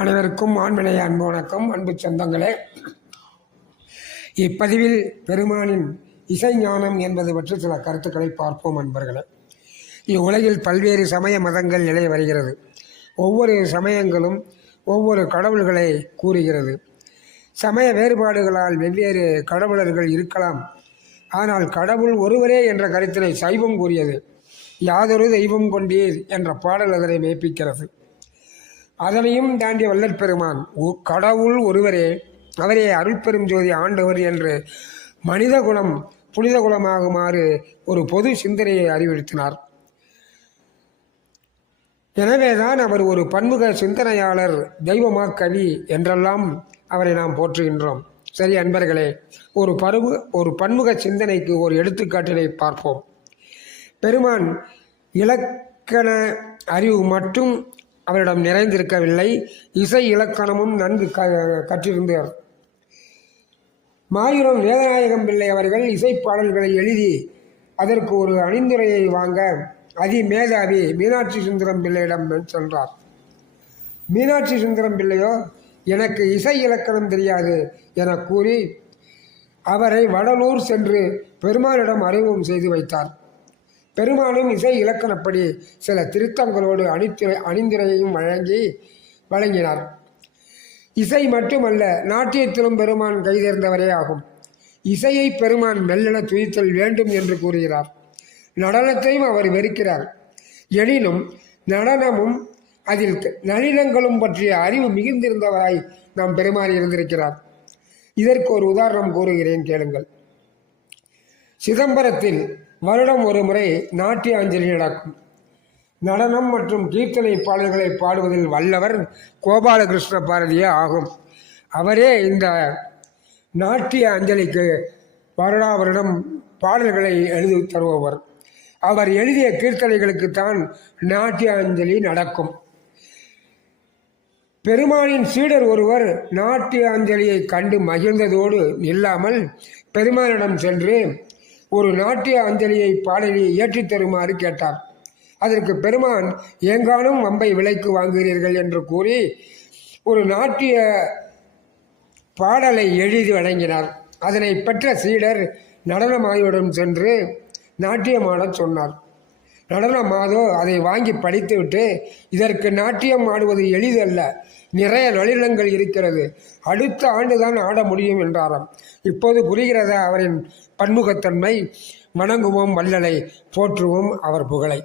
அனைவருக்கும் ஆண்மனைய அன்பு வணக்கம். அன்பு சொந்தங்களே, இப்பதிவில் பெருமானின் இசை ஞானம் என்பது பற்றி சில கருத்துக்களை பார்ப்போம். அன்பர்களே, இவ்வுலகில் பல்வேறு சமய மதங்கள் நிலை வருகிறது. ஒவ்வொரு சமயங்களும் ஒவ்வொரு கடவுள்களை கூறுகிறது. சமய வேறுபாடுகளால் வெவ்வேறு கடவுளர்கள் இருக்கலாம். ஆனால் கடவுள் ஒருவரே என்ற கருத்தினை சைவம் கூறியது. யாதொரு தெய்வம் கொண்டீர் என்ற பாடல் அதனை மெய்ப்பிக்கிறது. அதனையும் தாண்டி வள்ளற் பெருமான் கடவுள் ஒருவரே, அவரே அருள்பெரும் ஜோதி ஆண்டவர் என்று மனித குலம் புனித குலமாகுமாறு ஒரு பொது சிந்தனையை அறிவுறுத்தினார். எனவேதான் அவர் ஒரு பன்முக சிந்தனையாளர், தெய்வமாக்கவி என்றெல்லாம் அவரை நாம் போற்றுகின்றோம். சரி அன்பர்களே, ஒரு பன்முக சிந்தனைக்கு ஒரு எடுத்துக்காட்டினை பார்ப்போம். பெருமான் இலக்கண அறிவு மட்டும் அவரிடம் நிறைந்திருக்கவில்லை, இசை இலக்கணமும் நன்கு கற்றிருந்தார். மாயூரம் வேதநாயகம் பிள்ளை அவர்கள் இசைப்பாடல்களை எழுதி அதற்கு ஒரு அணிந்துரையை வாங்க அதிமேதாவி மீனாட்சி சுந்தரம் பிள்ளையிடம் சென்றார். மீனாட்சி சுந்தரம் பிள்ளையோ எனக்கு இசை இலக்கணம் தெரியாது என கூறி அவரை வடலூர் சென்று பெருமானிடம் அறிமுகம் செய்து வைத்தார். பெருமானும் இசை இலக்கணப்படி சில திருத்தங்களோடு அணிந்துரையையும் வழங்கினார். இசை மட்டுமல்ல, நாட்டியத்திலும் பெருமான் கைதேர்ந்தவரே ஆகும். இசையை பெருமான் மெல்லென துதித்தல் வேண்டும் என்று கூறுகிறார். நடனத்தையும் அவர் வெறுக்கிறார். எனினும் நடனமும் அதில் நளினங்களும் பற்றிய அறிவு மிகுந்திருந்தவராய் நாம் பெருமான் இருந்திருக்கிறார். இதற்கு ஒரு உதாரணம் கூறுகிறேன், கேளுங்கள். சிதம்பரத்தில் வருடம் ஒரு முறை நாட்டிய அஞ்சலி நடக்கும். நடனம் மற்றும் கீர்த்தனை பாடல்களை பாடுவதில் வல்லவர் கோபாலகிருஷ்ண பாரதியே ஆகும். அவரே இந்த நாட்டிய அஞ்சலிக்கு வருடா வருடம் பாடல்களை எழுதி தருபவர். அவர் எழுதிய கீர்த்தனைகளுக்குத்தான் நாட்டிய அஞ்சலி நடக்கும். பெருமானின் சீடர் ஒருவர் நாட்டிய அஞ்சலியை கண்டு மகிழ்ந்ததோடு இல்லாமல் பெருமானிடம் சென்று ஒரு நாட்டிய அஞ்சலியை பாடலியை ஏற்றித் தருமாறு கேட்டார். அதற்கு பெருமான் ஏங்கானும் வம்பை விலைக்கு வாங்குகிறீர்கள் என்று கூறி ஒரு நாட்டிய பாடலை எழுதி வழங்கினார். அதனை பெற்ற சீடர் நடனமாயுடன் சென்று நாட்டியமாடச் சொன்னார். நடனமாதோ அதை வாங்கி படித்துவிட்டு, இதற்கு நாட்டியம் ஆடுவது எளிதல்ல, நிறைய நளினங்கள் இருக்கிறது, அடுத்த ஆண்டுதான் ஆட முடியும் என்றாராம். இப்போது புரிகிறதா அவரின் பன்முகத்தன்மை? வணங்குவோம் வள்ளலை, போற்றுவோம் அவர் புகழை.